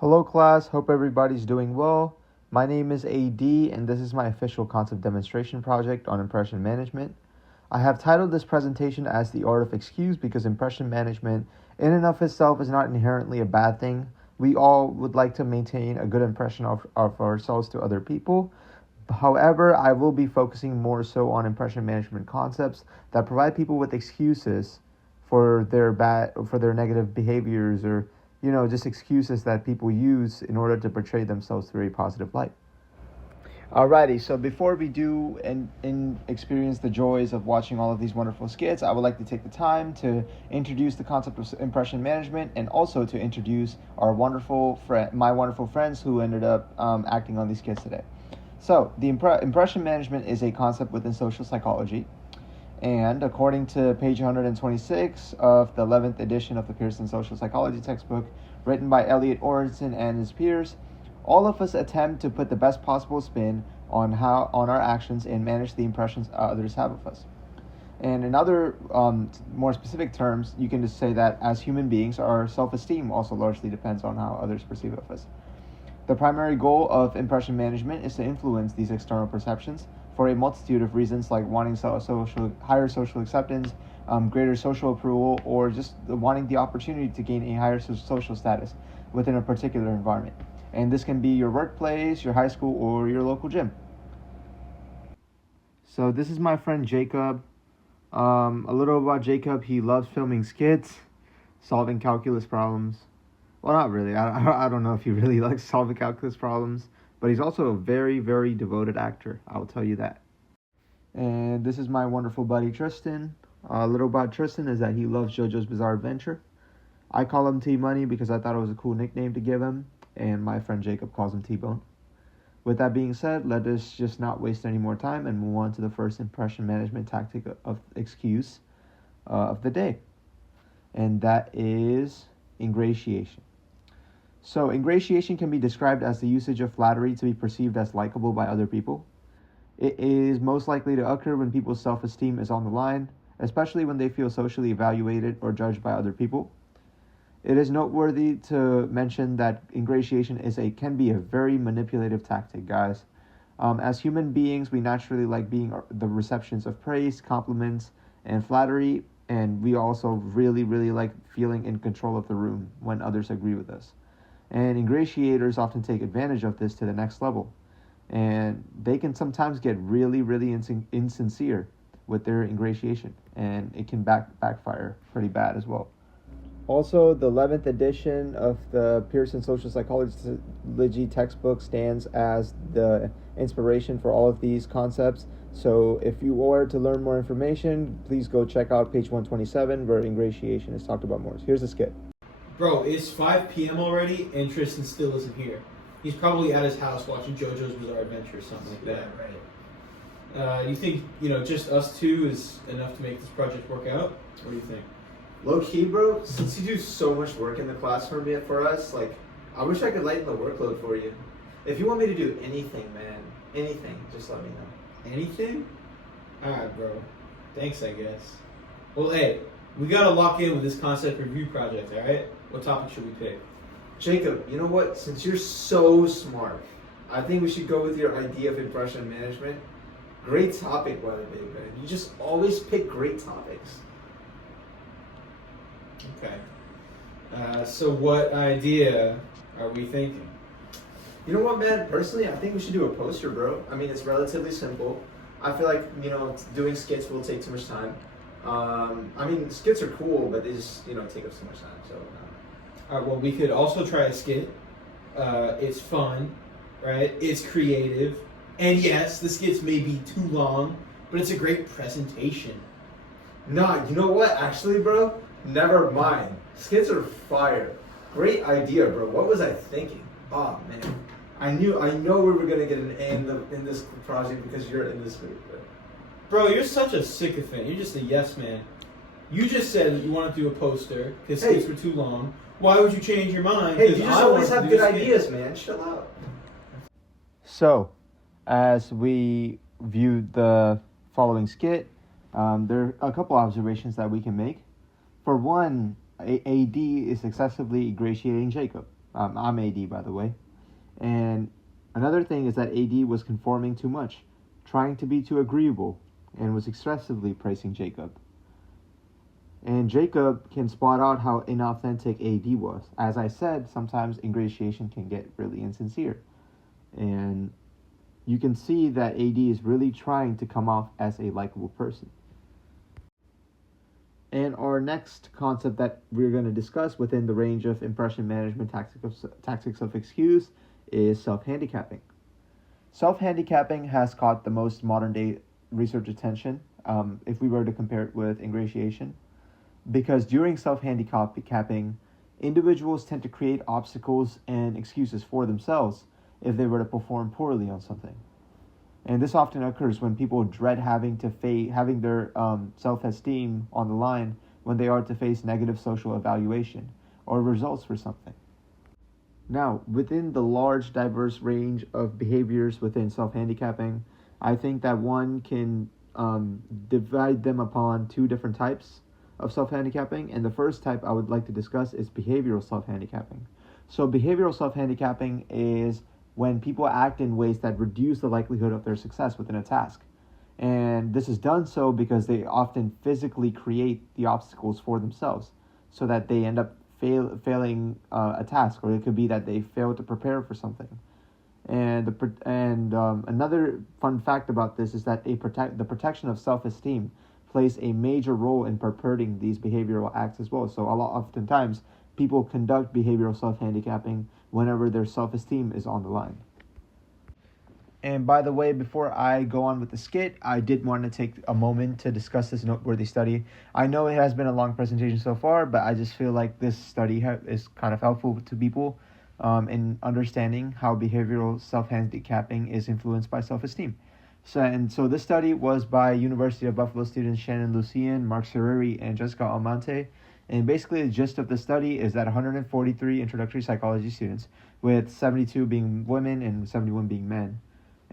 Hello class, hope everybody's doing well. My name is AD and this is my official concept demonstration project on impression management. I have titled this presentation as The Art of Excuse because impression management in and of itself is not inherently a bad thing. We all would like to maintain a good impression of ourselves to other people. However, I will be focusing more so on impression management concepts that provide people with excuses for their negative behaviors or just excuses that people use in order to portray themselves through a positive light. Alrighty, so before we do and experience the joys of watching all of these wonderful skits, I would like to take the time to introduce the concept of impression management and also to introduce my wonderful friends who ended up acting on these skits today. So, the impression management is a concept within social psychology, and according to page 126 of the 11th edition of the Pearson Social Psychology textbook, written by Elliot Orison and his peers, all of us attempt to put the best possible spin on our actions and manage the impressions others have of us. And in other more specific terms, you can just say that as human beings, our self-esteem also largely depends on how others perceive of us. The primary goal of impression management is to influence these external perceptions for a multitude of reasons, like wanting higher social acceptance, greater social approval, or just wanting the opportunity to gain a higher social status within a particular environment. And this can be your workplace, your high school, or your local gym. So this is my friend Jacob. A little about Jacob: he loves filming skits, solving calculus problems. Well, not really. I don't know if he really likes solving calculus problems, but he's also a very, very devoted actor. I'll tell you that. And this is my wonderful buddy Tristan. A little about Tristan is that he loves JoJo's Bizarre Adventure. I call him T-Money because I thought it was a cool nickname to give him, and my friend Jacob calls him T-Bone. With that being said, let us just not waste any more time and move on to the first impression management tactic of excuse of the day, and that is ingratiation. So, ingratiation can be described as the usage of flattery to be perceived as likable by other people. It is most likely to occur when people's self-esteem is on the line, especially when they feel socially evaluated or judged by other people. It is noteworthy to mention that ingratiation can be a very manipulative tactic, guys. As human beings, we naturally like being the receptions of praise, compliments, and flattery, and we also really, really like feeling in control of the room when others agree with us. And ingratiators often take advantage of this to the next level. And they can sometimes get really, really insincere with their ingratiation. And it can backfire pretty bad as well. Also, the 11th edition of the Pearson Social Psychology textbook stands as the inspiration for all of these concepts. So if you were to learn more information, please go check out page 127 where ingratiation is talked about more. So here's the skit. Bro, it's 5 p.m. already, and Tristan still isn't here. He's probably at his house watching JoJo's Bizarre Adventure or something like that. Yeah, right. You think, just us two is enough to make this project work out? What do you think? Low key, bro, since you do so much work in the class for us, I wish I could lighten the workload for you. If you want me to do anything, man, anything, just let me know. Anything? Alright, bro. Thanks, I guess. Well, hey, we gotta lock in with this concept review project, alright? What topic should we pick? Jacob, you know what? Since you're so smart, I think we should go with your idea of impression management. Great topic, by the way, man. You just always pick great topics. Okay. So what idea are we thinking? You know what, man? Personally, I think we should do a poster, bro. I mean, it's relatively simple. I feel like, doing skits will take too much time. Skits are cool, but they just, take up so much time, so... Alright, well, we could also try a skit. It's fun, right? It's creative. And yes, the skits may be too long, but it's a great presentation. Nah, you know what? Actually, bro, never mind. Skits are fire. Great idea, bro. What was I thinking? Oh, man. I know we were going to get an A in this project because you're in this group, but... Bro, you're such a sycophant. You're just a yes man. You just said that you want to do a poster because skits were too long. Why would you change your mind? Hey, you just always have good ideas, man. Chill out. So, as we view the following skit, there are a couple observations that we can make. For one, AD is excessively ingratiating Jacob. I'm AD, by the way. And another thing is that AD was conforming too much, trying to be too agreeable, and was excessively praising Jacob. And Jacob can spot out how inauthentic AD was. As I said, sometimes ingratiation can get really insincere. And you can see that AD is really trying to come off as a likable person. And our next concept that we're going to discuss within the range of impression management tactics of excuse is self-handicapping. Self-handicapping has caught the most modern day research attention if we were to compare it with ingratiation, because during self-handicapping, individuals tend to create obstacles and excuses for themselves if they were to perform poorly on something. And this often occurs when people dread having their self-esteem on the line when they are to face negative social evaluation or results for something. Now, within the large, diverse range of behaviors within self-handicapping, I think that one can divide them upon two different types of self-handicapping. And the first type I would like to discuss is behavioral self-handicapping. So behavioral self-handicapping is when people act in ways that reduce the likelihood of their success within a task. And this is done so because they often physically create the obstacles for themselves so that they end up failing a task, or it could be that they fail to prepare for something. And another fun fact about this is that the protection of self-esteem plays a major role in perverting these behavioral acts as well. So oftentimes people conduct behavioral self-handicapping whenever their self-esteem is on the line. And by the way, before I go on with the skit, I did want to take a moment to discuss this noteworthy study. I know it has been a long presentation so far, but I just feel like this study is kind of helpful to people in understanding how behavioral self-handicapping is influenced by self-esteem. So this study was by University of Buffalo students Shannon Lucian, Mark Sereri, and Jessica Almonte. And basically the gist of the study is that 143 introductory psychology students, with 72 being women and 71 being men,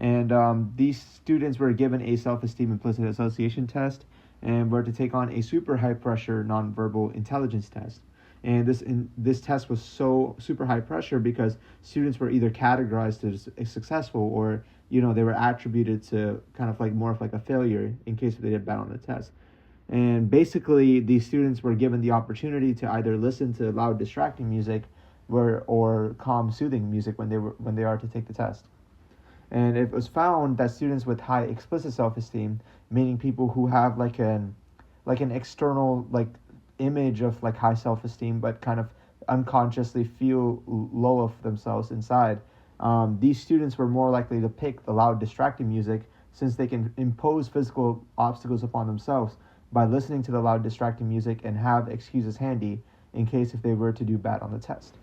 and these students were given a self-esteem implicit association test and were to take on a super high pressure nonverbal intelligence test. And this test was so super high pressure because students were either categorized as successful, or they were attributed to kind of like more of like a failure in case they did bad on the test. And basically these students were given the opportunity to either listen to loud distracting music or calm soothing music when they are to take the test. And it was found that students with high explicit self-esteem, meaning people who have like an external like image of like high self-esteem, but kind of unconsciously feel low of themselves inside, these students were more likely to pick the loud distracting music, since they can impose physical obstacles upon themselves by listening to the loud distracting music and have excuses handy in case if they were to do bad on the test.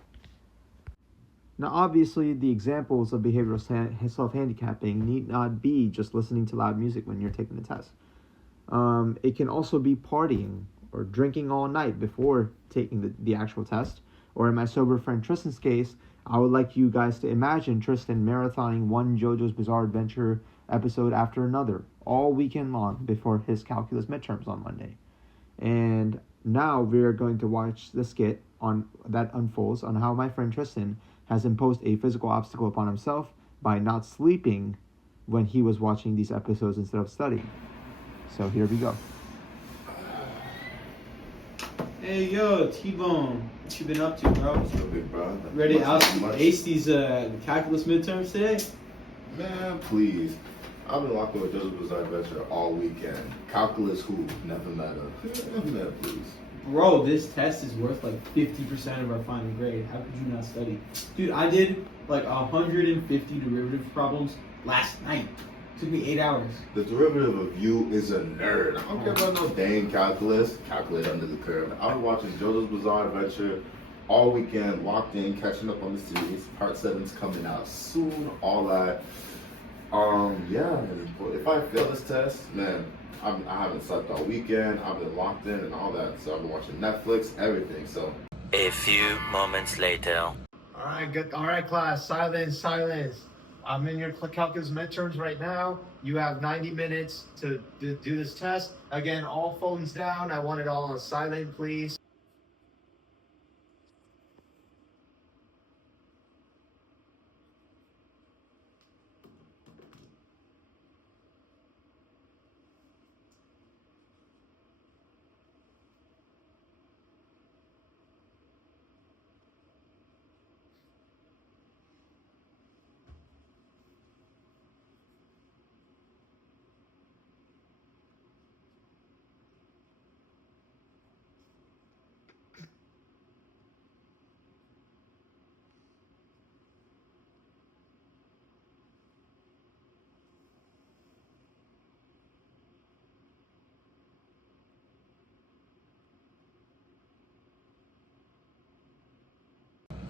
Now, obviously, the examples of behavioral self-handicapping need not be just listening to loud music when you're taking the test. It can also be partying or drinking all night before taking the actual test. Or in my sober friend Tristan's case, I would like you guys to imagine Tristan marathoning one JoJo's Bizarre Adventure episode after another all weekend long before his calculus midterms on Monday. And now we're going to watch the skit that unfolds on how my friend Tristan has imposed a physical obstacle upon himself by not sleeping when he was watching these episodes instead of studying. So here we go. Hey, yo, T-Bone. What you been up to, bro? What's up, big bro? Ready to ace these calculus midterms today? Man, please. I've been walking with JoJo's Bizarre Adventure all weekend. Calculus who? Never met her. Never met her, please. Bro, this test is worth like 50% of our final grade. How could you not study? Dude, I did like 150 derivative problems last night. It took me 8 hours. The derivative of you is a nerd. I don't care about no dang calculus. Calculate under the curve. I was watching JoJo's Bizarre Adventure all weekend, locked in, catching up on the series. Part 7's coming out soon. All that. Yeah. If I fail this test, man, I haven't slept all weekend. I've been locked in and all that. So I've been watching Netflix, everything. So a few moments later. All right, good. All right, class. Silence. I'm in your calculus midterms right now. You have 90 minutes to do this test. Again, all phones down. I want it all on silent, please.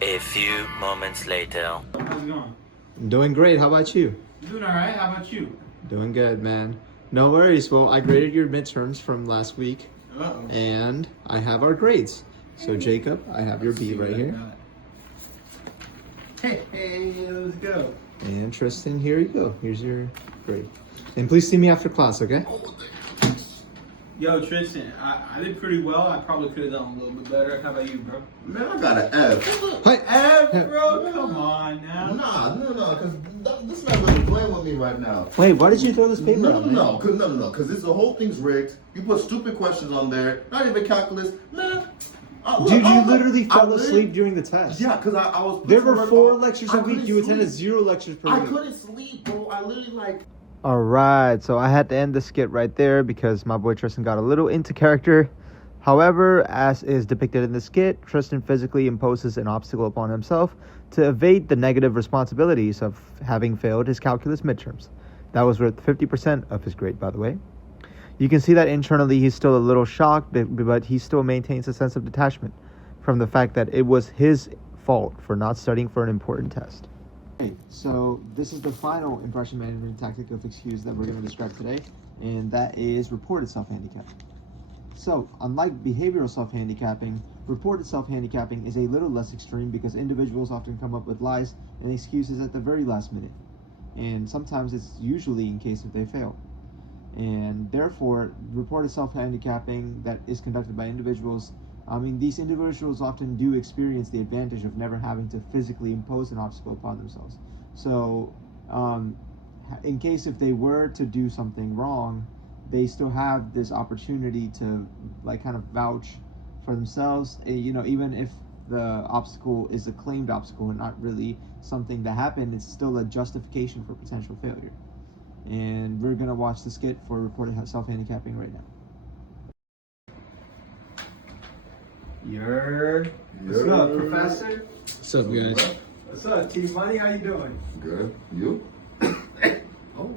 A few moments later. How's it going? Doing great. How about you? Doing all right. How about you? Doing good, man. No worries. Well, I graded your midterms from last week, Uh-oh. and I have our grades. So, Jacob, I have your B right here. Hey, let's go. And Tristan, here you go. Here's your grade. And please see me after class, okay? Yo, Tristan, I did pretty well. I probably could have done a little bit better. How about you, bro? Man, I got an F. Hi. F, bro, come on now. Nah, no, because this man really playing with me right now. Wait, why did you throw this paper out, man? No, because the whole thing's rigged. You put stupid questions on there, not even calculus. Man, Dude, you literally fell asleep during the test. Yeah, because I was. There were 4 lectures a week. You attended 0 lectures per week. I couldn't sleep, bro. I literally like. All right, so I had to end the skit right there because my boy Tristan got a little into character. However, as is depicted in the skit, Tristan physically imposes an obstacle upon himself to evade the negative responsibilities of having failed his calculus midterms. That was worth 50% of his grade, by the way. You can see that internally he's still a little shocked, but he still maintains a sense of detachment from the fact that it was his fault for not studying for an important test. Okay, so this is the final impression management tactic of excuse that we're going to describe today, and that is reported self-handicapping. So, unlike behavioral self-handicapping, reported self-handicapping is a little less extreme because individuals often come up with lies and excuses at the very last minute, and sometimes it's usually in case if they fail. And therefore, reported self-handicapping that is conducted by individuals, these individuals often do experience the advantage of never having to physically impose an obstacle upon themselves. So, in case if they were to do something wrong, they still have this opportunity to kind of vouch for themselves, even if the obstacle is a claimed obstacle and not really something that happened, it's still a justification for potential failure. And we're gonna watch the skit for reported self-handicapping right now. What's up, Professor? What's up, guys? What's up, T Money? How you doing? Good. You? Oh.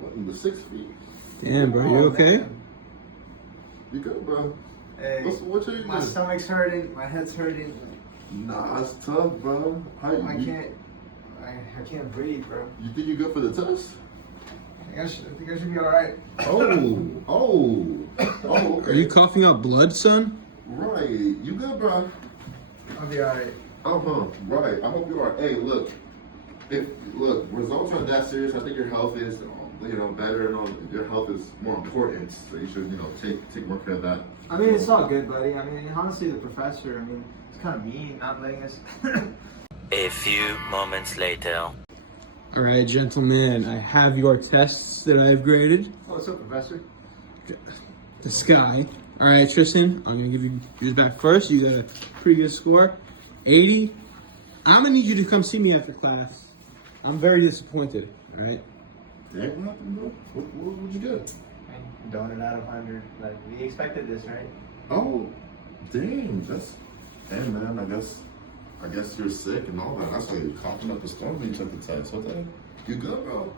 What in the 6 feet? Damn, bro, you okay? You good, bro? Hey, What you my doing? stomach's hurting, my head's hurting. Nah, it's tough, bro. How you? I can't breathe, bro. You think you good for the test? I think I should be all right. Oh, okay. Are you coughing out blood, son? Right. You good, bro? I'll be all right. Right. I hope you are. Hey, look. Results aren't that serious. I think your health is, better, and your health is more important. So you should, take more care of that. It's all good, buddy. Honestly, the professor, it's kind of mean not letting us. A few moments later. All right, gentlemen, I have your tests that I've graded. Oh, what's up, Professor? The sky. All right, Tristan, I'm gonna give you yours back first. You got a pretty good score, 80. I'm gonna need you to come see me after class. I'm very disappointed. All right. Dang, what happened, bro? What would you get? Donut out of 100. We expected this, right? Oh, dang. Hey, man. I guess you're sick and all that. That's why you're coughing up a storm when you took the test. What the heck? You good, bro?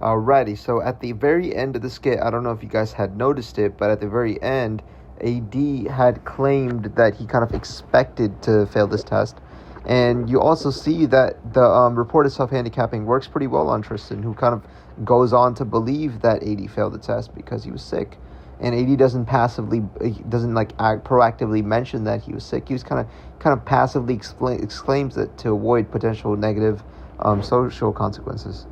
Alrighty, so at the very end of the skit, I don't know if you guys had noticed it, but at the very end, AD had claimed that he kind of expected to fail this test. And you also see that the reported self-handicapping works pretty well on Tristan, who kind of goes on to believe that AD failed the test because he was sick. And AD doesn't proactively mention that he was sick. He was kind of passively exclaims it to avoid potential negative social consequences.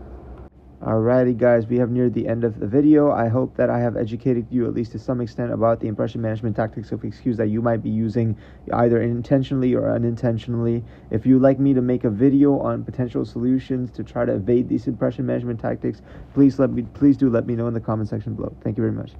Alrighty, guys, we have neared the end of the video. I hope that I have educated you at least to some extent about the impression management tactics of excuse that you might be using either intentionally or unintentionally. If you'd like me to make a video on potential solutions to try to evade these impression management tactics, please do let me know in the comment section below. Thank you very much.